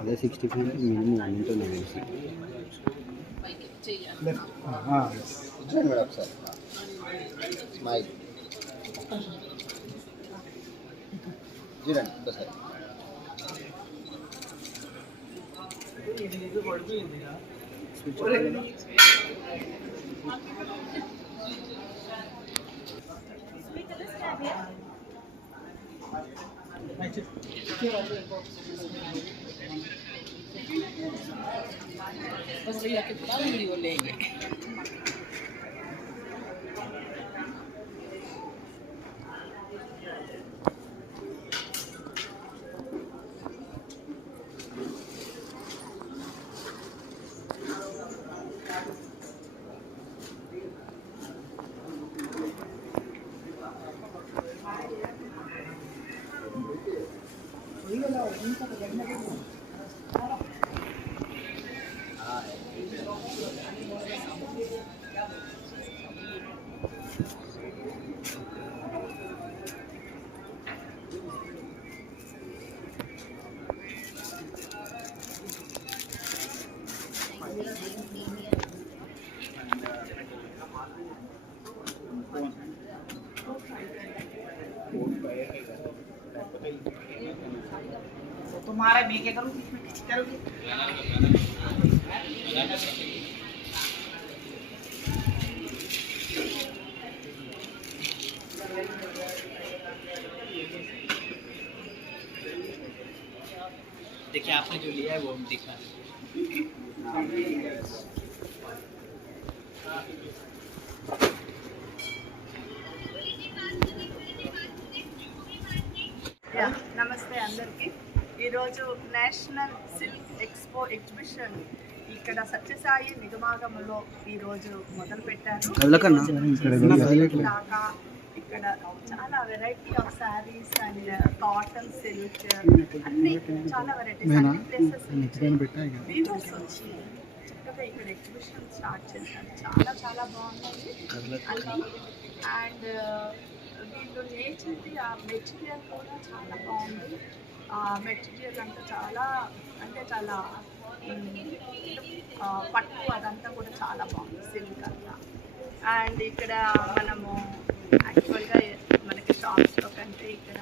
అదే 65 మినిమం అన్నింటిలో వేసి స్మైల్ చూడండి ఒకసారి बस भैया कितना वीडियो लेंगे तुम्हारा मैं क्या करूँ करोगे देखिए आपने जो लिया है वो हम दिखा నమస్తే అందరికీ ఈరోజు నేషనల్ సిల్క్ ఎక్స్పో ఎగ్జిబిషన్ ఇక్కడ సత్యసాయి నిగమాగంలో ఈరోజు మొదలుపెట్టారు. ఇక్కడ చాలా variety of saris and cotton silk అన్ని చాలా వెరైటీస్ అన్ని ప్లేసెస్ వీవర్స్ వచ్చి చక్కగా ఇక్కడ ఎగ్జిబిషన్ స్టార్ట్ చేశారు. చాలా చాలా బాగున్నాయి అండ్ వీళ్ళు నేర్చింది ఆ మెటీరియల్ కూడా చాలా బాగుంది. ఆ మెటీరియల్ అంతా చాలా అంటే చాలా పట్టు అదంతా కూడా చాలా బాగుంది సిల్క్ అంతా. అండ్ ఇక్కడ మనము యాక్చువల్గా మనకి షాప్స్లో కంటే ఇక్కడ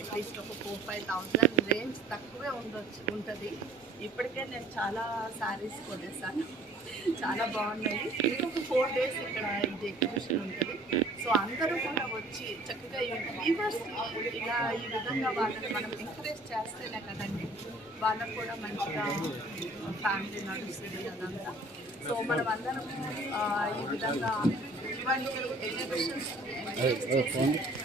అట్లీస్ట్ ఒక 4-5,000 రేంజ్ తక్కువే ఉంటుంది. ఇప్పటికే నేను చాలా శారీస్ కొనేసాను, చాలా బాగున్నాయి. ఇంకొక 4 days ఇక్కడ ఇది ఎగ్జిబిషన్ ఉంటుంది. సో అందరూ కూడా వచ్చి చక్కగా ఈ వీవర్స్ ఇలా ఈ విధంగా వాళ్ళని మనం ఎంకరేజ్ చేస్తేనే కదండి వాళ్ళకు కూడా మంచిగా ఫ్యామిలీ నడుస్తుంది అదంతా. సో మనం అందరం ఈ విధంగా ఇటువంటి ఎగ్జిబిషన్స్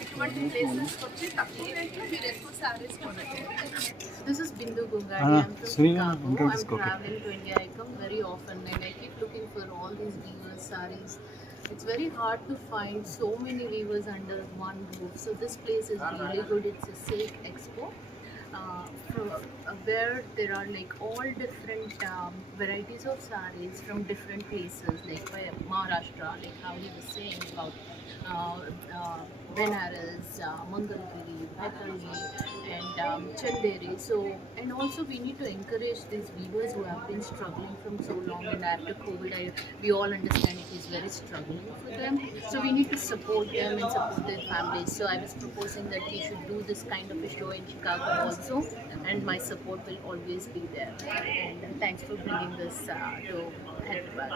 ఇటువంటి ప్లేసెస్కి వచ్చి తక్కువ రేట్లో మీరు ఎక్కువ శారీస్ కొనండి. This is Bindu Gungadi. I'm from Chicago. I'm traveling to India. I come very often and I keep looking for all these weavers sarees. It's very hard to find so many weavers under one roof. So this place is really good. It's a silk expo. Where there are like all different varieties of sarees from different places, like Maharashtra, like how he was saying about Benares, Mangalgiri, Bhattali, and Chanderi. So, and also we need to encourage these weavers who have been struggling from so long, and after COVID, we all understand it is very struggling for them. So we need to support them and support their families. So I was proposing that we should do this kind of a show in Chicago also, and my support will always be there. And thanks for bringing this to Hyderabad.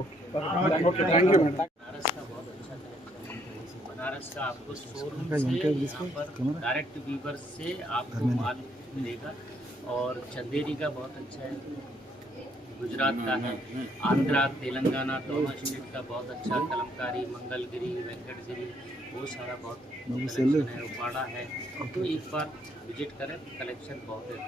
Okay, thank you, madam. Banaras का आपको showroom से यहाँ पर direct Weaver से आपको माल मिलेगा। और चंदेरी का बहुत अच्छा है, गुजरात का है, आंध्रा तेलंगाना दोनों स्टेट का बहुत अच्छा कलमकारी, मंगलगिरी, वेंकटगिरी वो सारा बहुत कलेक्शन है, उपाड़ा है। तो एक बार विजिट करें, कलेक्शन बहुत है।